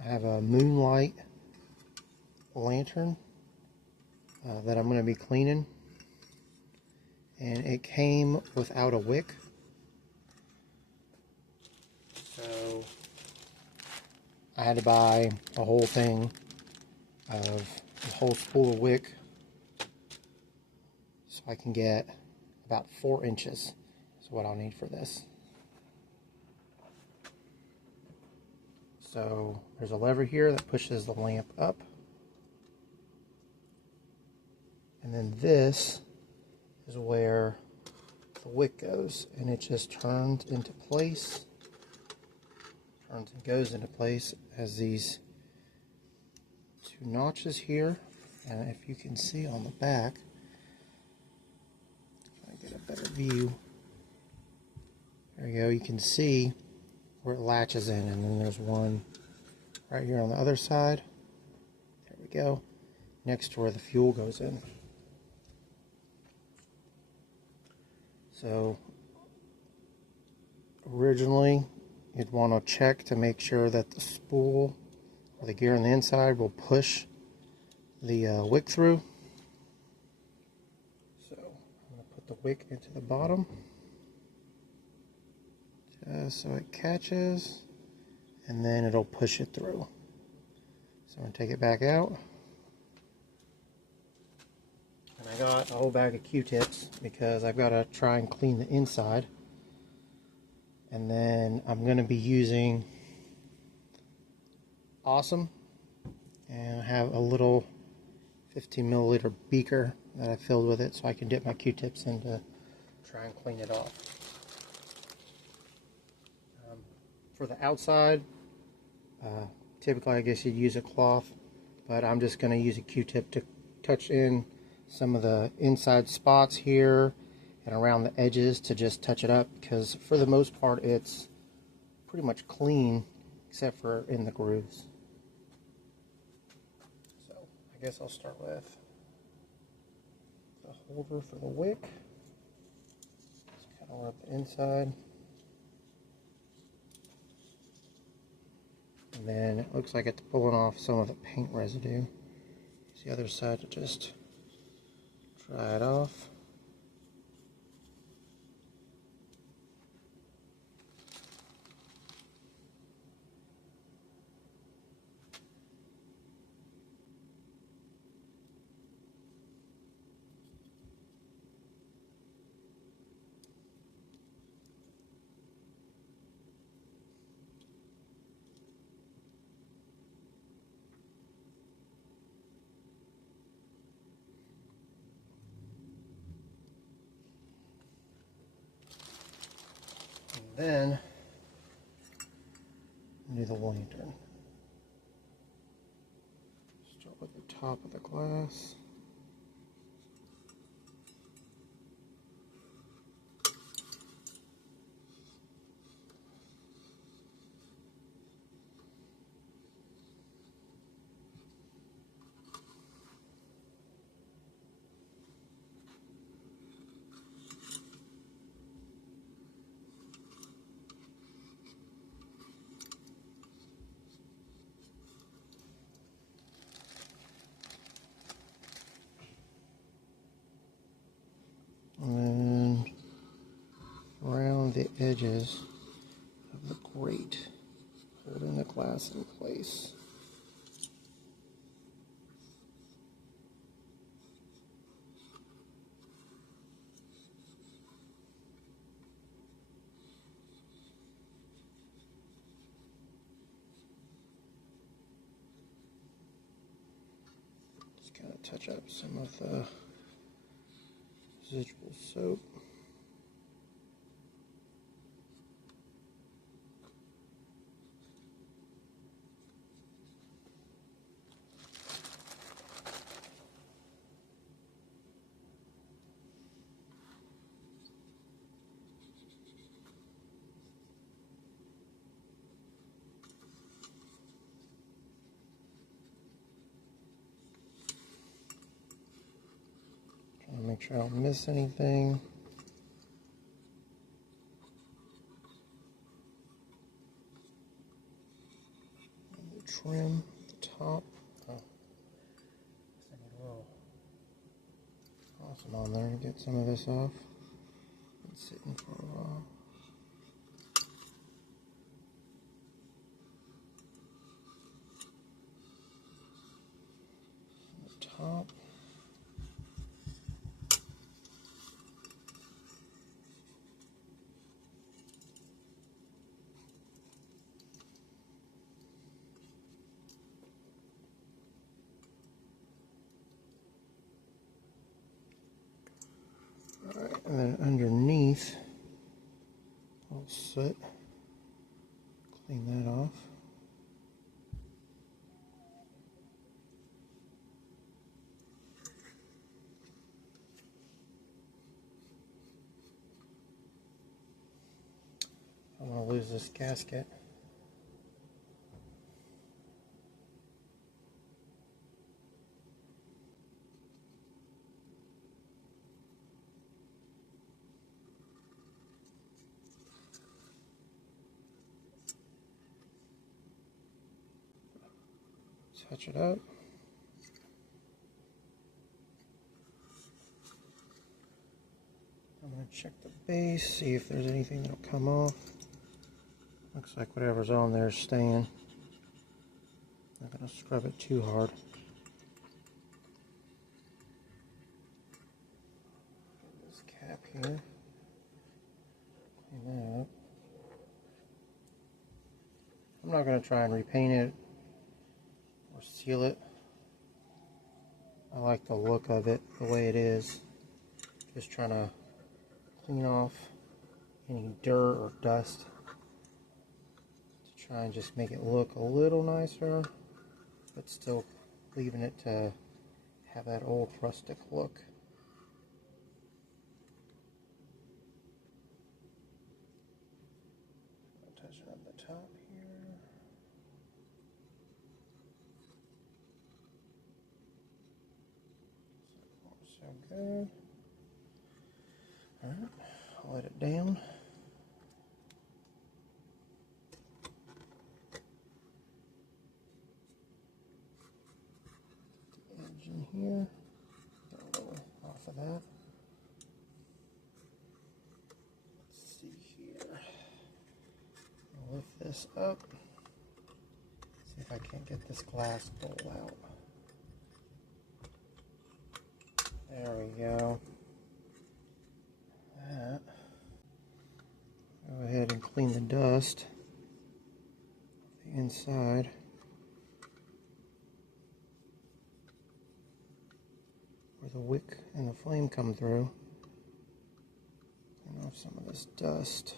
I have a moonlight lantern that I'm going to be cleaning, and it came without a wick, so I had to buy a whole thing of a whole spool of wick so I can get about 4 inches is what I'll need for this. So there's a lever here that pushes the lamp up, and then this is where the wick goes, and it just turns into place, turns and goes into place. It has these 2 notches here, and if you can see on the back, try to get a better view, there you go, you can see where it latches in, and then there's one right here on the other side, there we go, next to where the fuel goes in. So originally you'd want to check to make sure that the spool or the gear on the inside will push the wick through. So I'm going to put the wick into the bottom just so it catches, and then it'll push it through. So I'm going to take it back out. And I got a whole bag of Q-tips because I've got to try and clean the inside. And then I'm going to be using Awesome, and I have a little 15 milliliter beaker that I filled with it so I can dip my Q-tips in to try and clean it off. For the outside, typically I guess you'd use a cloth, but I'm just going to use a Q-tip to touch in some of the inside spots here and around the edges to just touch it up, because for the most part it's pretty much clean except for in the grooves. So I guess I'll start with the holder for the wick. Just kind of rub the inside. And then it looks like it's pulling off some of the paint residue. Use the other side to just dry it off. Then do the lantern. Start with the top of the glass. And then around the edges of the grate, holding the glass in place. Just kind of touch up some of the residual soap. Trying to make sure I don't miss anything. trim the top. Oh, I need a little awesome on there to get some of this off. It's sitting for a while. The top. Alright, and then underneath, I'll soot, clean that off. I don't want to lose this gasket. Touch it up. I'm going to check the base, see if there's anything that'll come off. Looks like whatever's on there is staying. Not going to scrub it too hard. This cap here. Clean that up. I'm not going to try and repaint it or seal it. I like the look of it the way it is. Just trying to clean off any dirt or dust to try and just make it look a little nicer, but still leaving it to have that old rustic look. Touch it on the top here. So good. Alright, I'll let it down. The edge in here. Get a little off of that. Let's see here. I'll lift this up. See if I can't get this glass bowl out. There we go. That. Go ahead and clean the dust off the inside. Where the wick and the flame come through. Clean off some of this dust.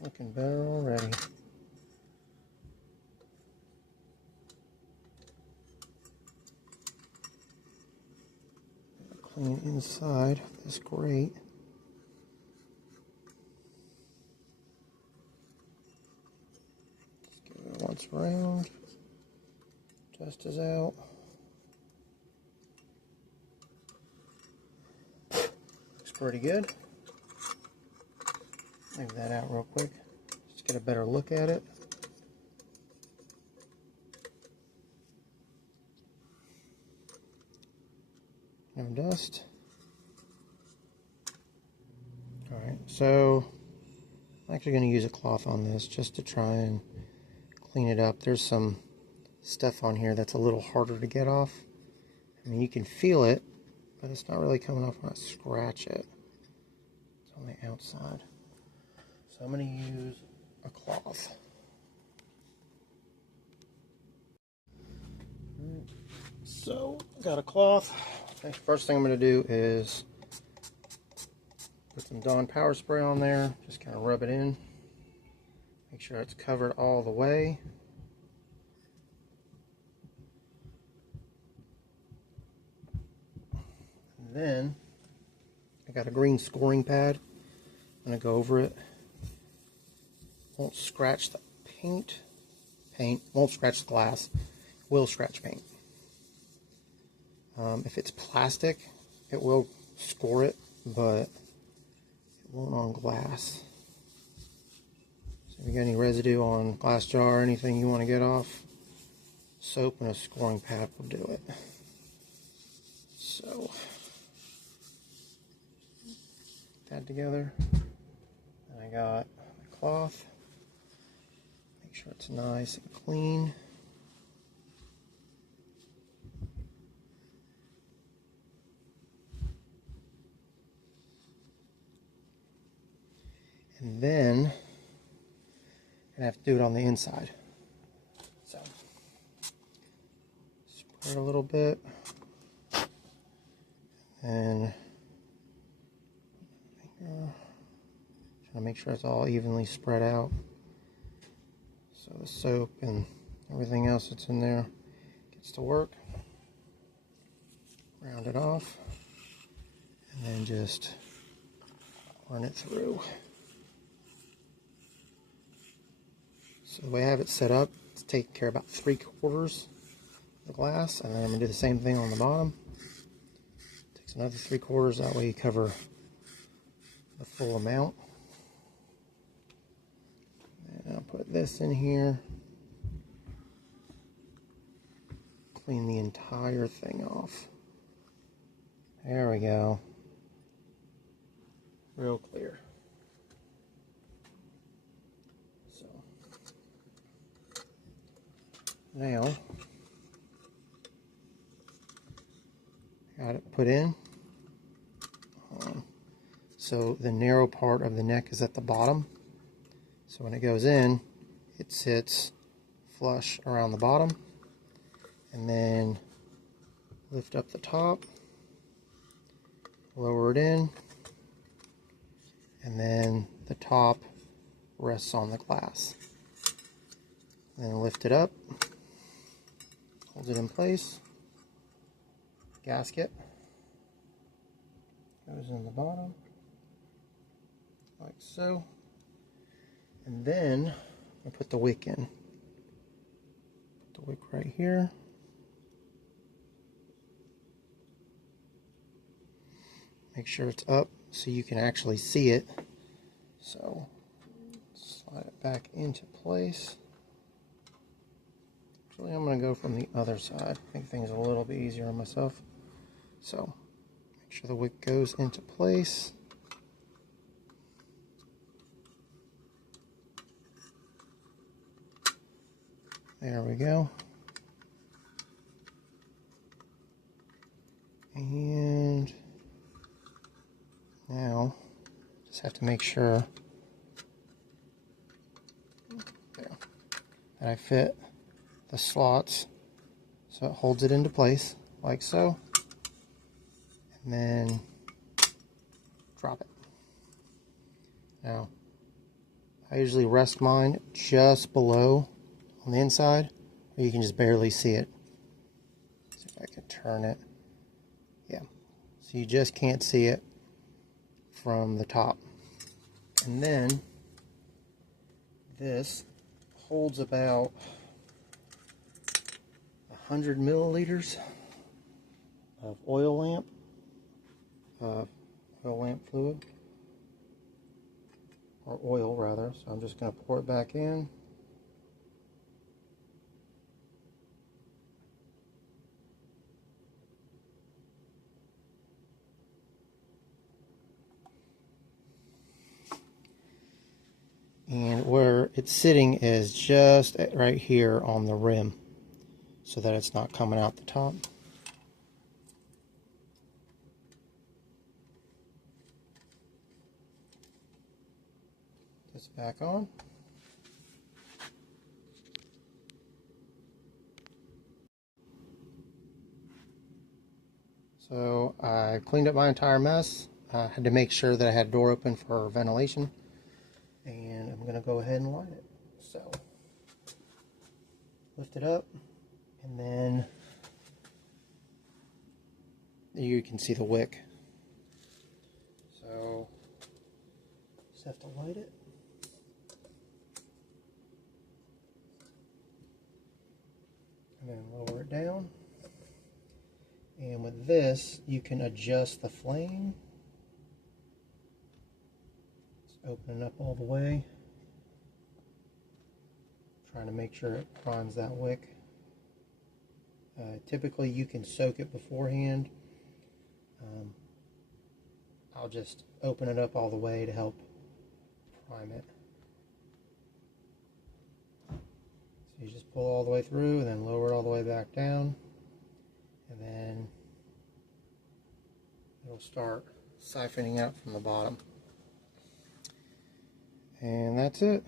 Looking better already. Clean inside of this grate. Just give it a once around. Dust is out. Looks pretty good. Leave that out real quick. Just get a better look at it. No dust. Alright, so I'm actually going to use a cloth on this just to try and clean it up. There's some stuff on here that's a little harder to get off. I mean, you can feel it, but it's not really coming off when I scratch it. It's on the outside. So I'm going to use a cloth. So, got a cloth. First thing I'm going to do is put some Dawn Power Spray on there. Just kind of rub it in. Make sure it's covered all the way. And then, I got a green scoring pad. I'm going to go over it. Won't scratch the paint. Won't scratch the glass. Will scratch paint. If it's plastic, it will score it, but it won't on glass. So if you got any residue on glass jar or anything you want to get off, soap and a scoring pad will do it. So, put that together. And I got my cloth. Make sure it's nice and clean. And then I have to do it on the inside. So spread a little bit, and trying to make sure it's all evenly spread out. So the soap and everything else that's in there gets to work. Round it off, and then just run it through. So the way I have it set up, it's taking care of about 3/4 of the glass, and then I'm going to do the same thing on the bottom. Takes another 3/4, that way you cover the full amount. And I'll put this in here. Clean the entire thing off. There we go. Real clear. So now got it put in. So the narrow part of the neck is at the bottom. So when it goes in, it sits flush around the bottom. And then lift up the top, lower it in, and then the top rests on the glass. Then lift it up, hold it in place, gasket goes in the bottom, like so, and then I put the wick in. Put the wick right here. Make sure it's up so you can actually see it. So slide it back into place. Actually, I'm going to go from the other side. Make things a little bit easier on myself. So make sure the wick goes into place. There we go. And now just have to make sure there, that I fit the slots so it holds it into place like so, and then drop it. Now I usually rest mine just below on the inside, or you can just barely see it. See if I can turn it. Yeah, so you just can't see it from the top. And then this holds about 100 milliliters of oil lamp fluid, or oil rather. So I'm just going to pour it back in. And where it's sitting is just right here on the rim, so that it's not coming out the top. This back on. So I cleaned up my entire mess. I had to make sure that I had a door open for ventilation. And I'm going to go ahead and light it. So lift it up, and then you can see the wick. So just have to light it. And then lower it down. And And with this, you can adjust the flame. Just open it up all the way. Trying to make sure it primes that wick. Typically you can soak it beforehand. I'll just open it up all the way to help prime it. So you just pull all the way through and then lower it all the way back down, and then it'll start siphoning out from the bottom. And that's it.